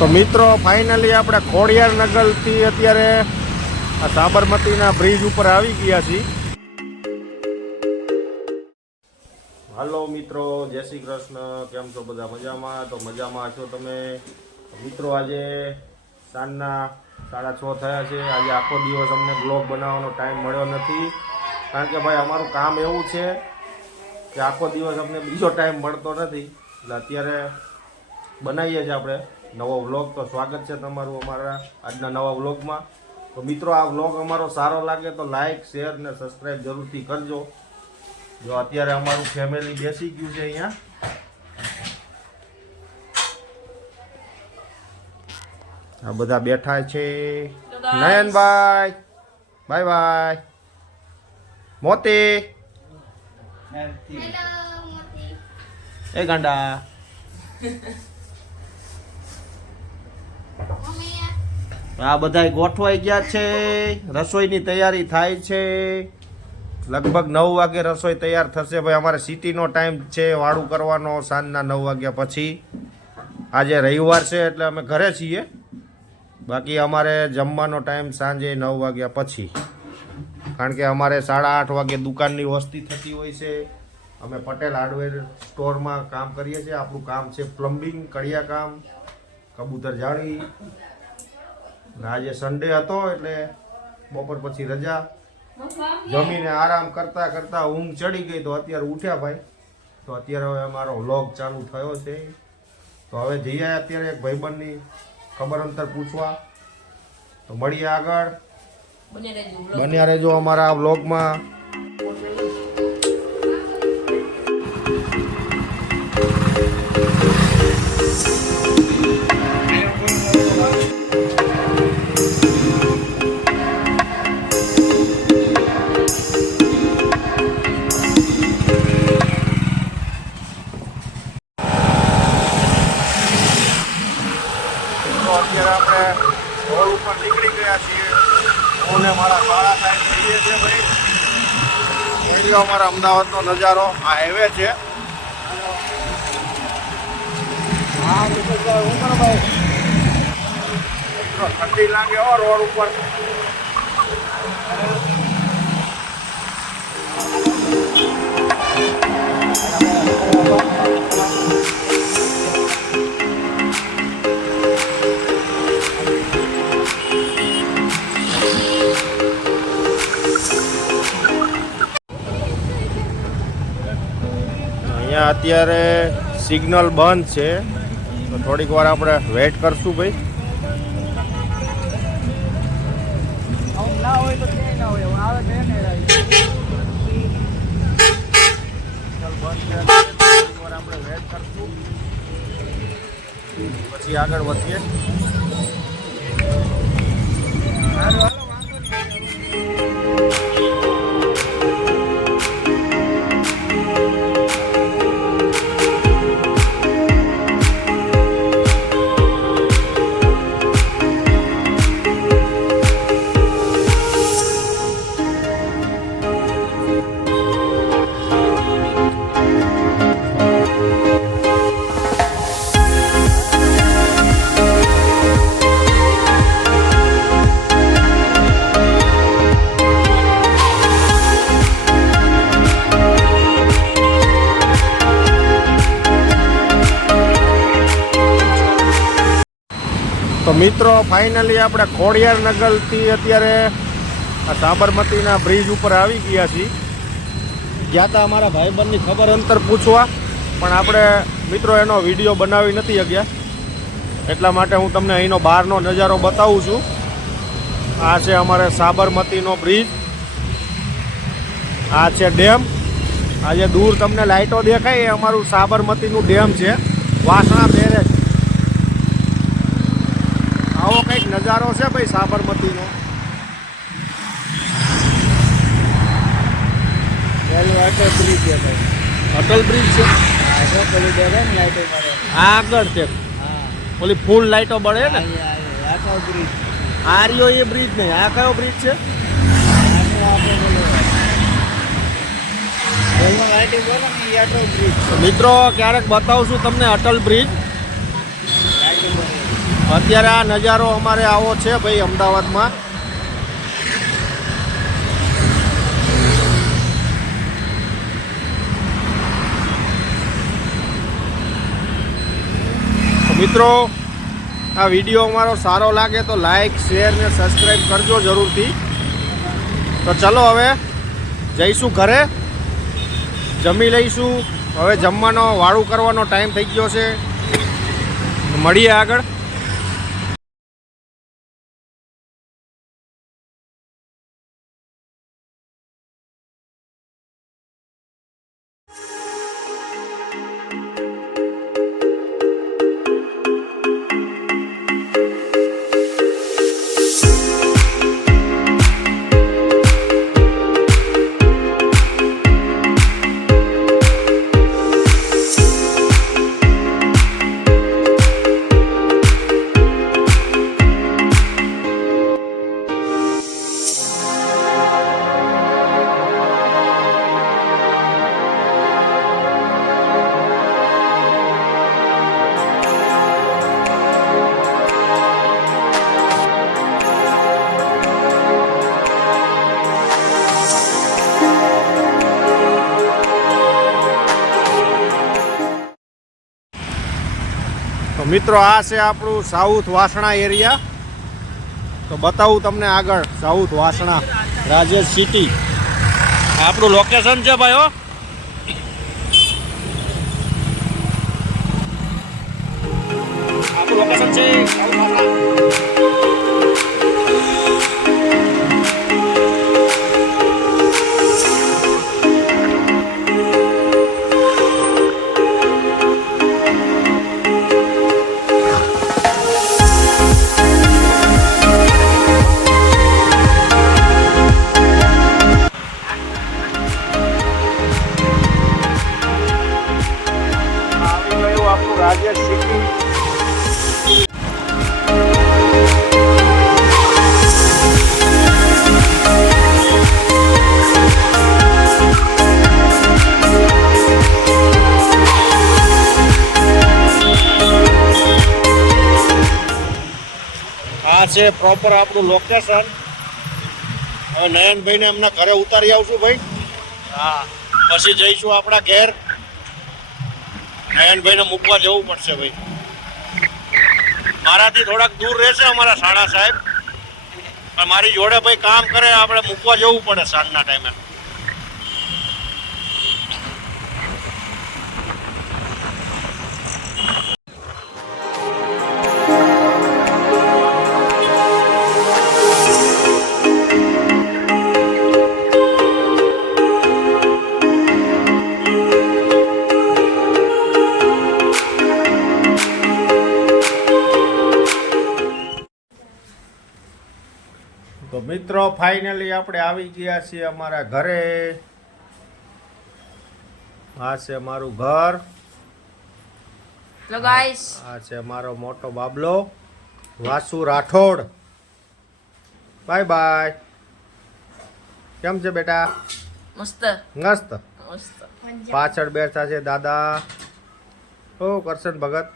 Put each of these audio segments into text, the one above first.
તો મિત્રો ફાઇનલી આપણે ખોડિયાર નગરથી અત્યારે આ સાબરમતીના બ્રિજ ઉપર આવી ગયા છીએ. હાલો મિત્રો, જય શ્રી કૃષ્ણ. કેમ છો બધા? મજામાં? તો મજામાં છો તમે મિત્રો? આજે સાંજના 6:30 થયા છે. આજે આખો દિવસ અમને બ્લોગ બનાવવાનો ટાઈમ મળ્યો નથી, કારણ કે ભાઈ અમારું કામ એવું છે કે આખો દિવસ અમને બીજો ટાઈમ મળતો નથી. એટલે અત્યારે બનાવીએ છીએ આપણે નવો વ્લોગ. તો સ્વાગત છે તમારું અમારા આજના નવા વ્લોગમાં. તો મિત્રો, આ વ્લોગ અમારો સારો લાગે તો લાઈક, શેર ને સબસ્ક્રાઈબ જરૂરથી કરજો. જો અત્યારે અમારું ફેમિલી બેસી ગયું છે અહીંયા. આ બધા બેઠા છે. Nayanbhai, bye bye. મોતી, એ ગાંડા. આ બધા ગોઠવાઈ ગયા છે. રસોઈની તૈયારી થાય છે. લગભગ 9 વાગે રસોઈ તૈયાર થશે. ભાઈ અમારે સિટીનો ટાઈમ છે વાળું કરવાનો સાંજના 9 વાગ્યા પછી. આજે રવિવાર છે એટલે અમે ઘરે છીએ. બાકી અમારે જમવાનો ટાઈમ સાંજે 9 વાગ્યા પછી, કારણ કે અમારે 8:30 વાગે દુકાનની વસ્તી થતી હોય છે. અમે પટેલ હાર્ડવેર સ્ટોરમાં કામ કરીએ છીએ. આપણું કામ છે પ્લમ્બિંગ, કડિયા કામ, કબૂતર જાળી. આજે સન્ડે હતો એટલે બપોર પછી રજા. જમીને આરામ કરતા કરતા ઊંઘ ચડી ગઈ તો અત્યારે ઉઠ્યા ભાઈ. તો અત્યારે હવે અમારો વ્લોગ ચાલુ થયો છે. તો હવે જઈએ અત્યારે એક ભાઈબંધની ખબર અંતર પૂછવા. તો મળીએ આગળ. બન્યા રહેજો અમારા વ્લોગમાં. અત્યારે આપણે રોડ ઉપર નીકળી ગયા છીએ. હું ને મારા સાળા સાહેબ જઈએ છીએ ભાઈ. જોઈ અમારા અમદાવાદનો નજારો. આ હાઈવે છે. ઠંડી લાગે હો રોડ ઉપર. અહીંયા અત્યારે સિગ્નલ બંધ છે, તો થોડીક વાર આપણે વેઇટ કરશું ભાઈ. આપણે વેઇટ કરશું, પછી આગળ વધીએ. તો મિત્રો ફાઇનલી આપણે ખોડિયાર નગરથી અત્યારે આ સાબરમતીના બ્રિજ ઉપર આવી ગયા છીએ. ગયા હતા અમારા ભાઈબંધની ખબર અંતર પૂછવા, પણ આપણે મિત્રો એનો વિડીયો બનાવી નથી શક્યા. એટલા માટે હું તમને અહીંનો બહારનો નજારો બતાવું છું. આ છે અમારે સાબરમતીનો બ્રિજ. આ છે ડેમ. આ જે દૂર તમને લાઇટો દેખાય એ અમારું સાબરમતીનું ડેમ છે, વાસણા બેરેજ. આવો કંઈક નજારો છે ભાઈ સાબરમતીનો. અટલ બ્રિજ છે ભાઈ. અટલ બ્રિજ છે. આ આગળ છે. ઓલી ફૂલ લાઈટો બળે ને. આ રહ્યો એ બ્રિજ નહીં. આ કયો બ્રિજ છે? મિત્રો ક્યારેક બતાવશું તમને અટલ બ્રિજ. અત્યારે આ નજારો અમારે આવો છે ભાઈ અમદાવાદમાં. મિત્રો આ વિડીયો અમારો સારો લાગે તો લાઈક શેર ને સબસ્ક્રાઈબ કરજો જરૂરથી. તો ચલો હવે જઈશું ઘરે, જમી લઈશું. હવે જમવાનો વાળું કરવાનો ટાઈમ થઈ ગયો છે. મળીએ આગળ. તો મિત્રો આ છે આપણું સાઉથ વાસણા એરિયા. તો બતાવું તમને આગળ સાઉથ વાસણા રાજેશ સિટી આપણું લોકેશન છે ભાઈ. આપણું લોકેશન છે સાઉથ વાસણા. રાજેશ સિટી. આ છે પ્રોપર આપણું લોકેશન. હવે નયનભાઈને એમના ઘરે ઉતારી આવશું ભાઈ. હા, પછી જઈશું આપણા ઘેર. નયનભાઈને મૂકવા જવું પડશે ભાઈ. મારાથી થોડાક દૂર રહેશે અમારા શાળા સાહેબ, પણ મારી જોડે ભાઈ કામ કરે, આપણે મૂકવા જવું પડે સાંજના ટાઈમે. તો મિત્રો ફાઇનલી આપણે આવી ગયા છીએ અમારા ઘરે. આ છે મારું ઘર. હેલો ગાઈસ, આ છે મારો મોટો બાબલો વાસુ રાઠોડ. Bye bye. કેમ છે બેટા? મસ્ત મસ્ત. મસ્ત. પાછળ બેઠા છે દાદા. ઓ કરશન ભગત,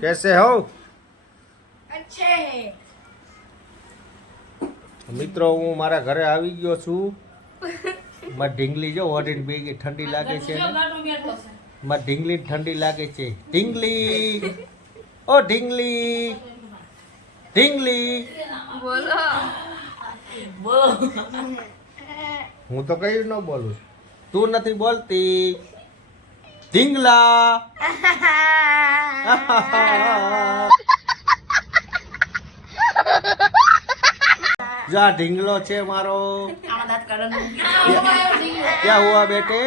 કેસે હો? અચ્છે. મિત્રો હું મારા ઘરે આવી ગયો છું. મારી ઢીંગલી જો ઓઢીને બે ગઈ. ઠંડી લાગે છે ને? મારી ઢીંગલી ઠંડી લાગે છે. ઢીંગલી, ઓ ઢીંગલી, ઢીંગલી બોલો બોલો. હું તો કઈ ન બોલું, તું નથી બોલતી. ઢીંગલા. જા ઢીંગલો છે મારો. क्या हुआ बेटे?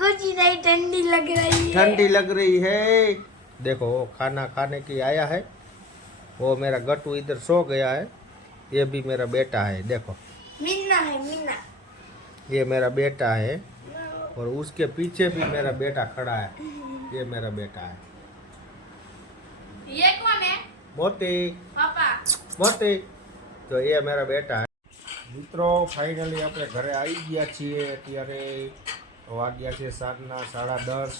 कुछ नहीं, ठंडी लग रही है. ठंडी लग रही है. देखो वो खाना खाने की आया है. वो मेरा गट्टू इधर सो गया है. ये भी मेरा बेटा है. देखो मीना है, मीना. ये मेरा बेटा है और उसके पीछे भी मेरा बेटा खड़ा है. ये मेरा बेटा है. ये कौन है? मोती पापा. मोती. તો એ મારા બેટા. મિત્રો ફાઇનલી આપણે ઘરે આવી ગયા છીએ. અત્યારે વાગ્યા છે સાંજના 10:30.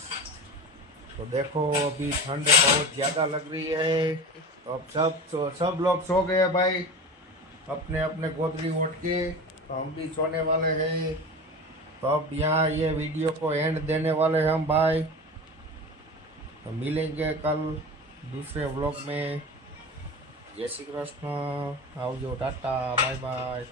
तो देखो अभी ठंड बहुत ज़्यादा लग रही है, तो अब सब लोग सो गए भाई अपने अपने गोदरी ओढ़ के, तो हम भी सोने वाले हैं। तो अब यहाँ ये वीडियो को एंड देने वाले हैं हम भाई। तो मिलेंगे कल दूसरे व्लॉग में। जय श्री कृष्ण, आवजो, टाटा, बाय बाय।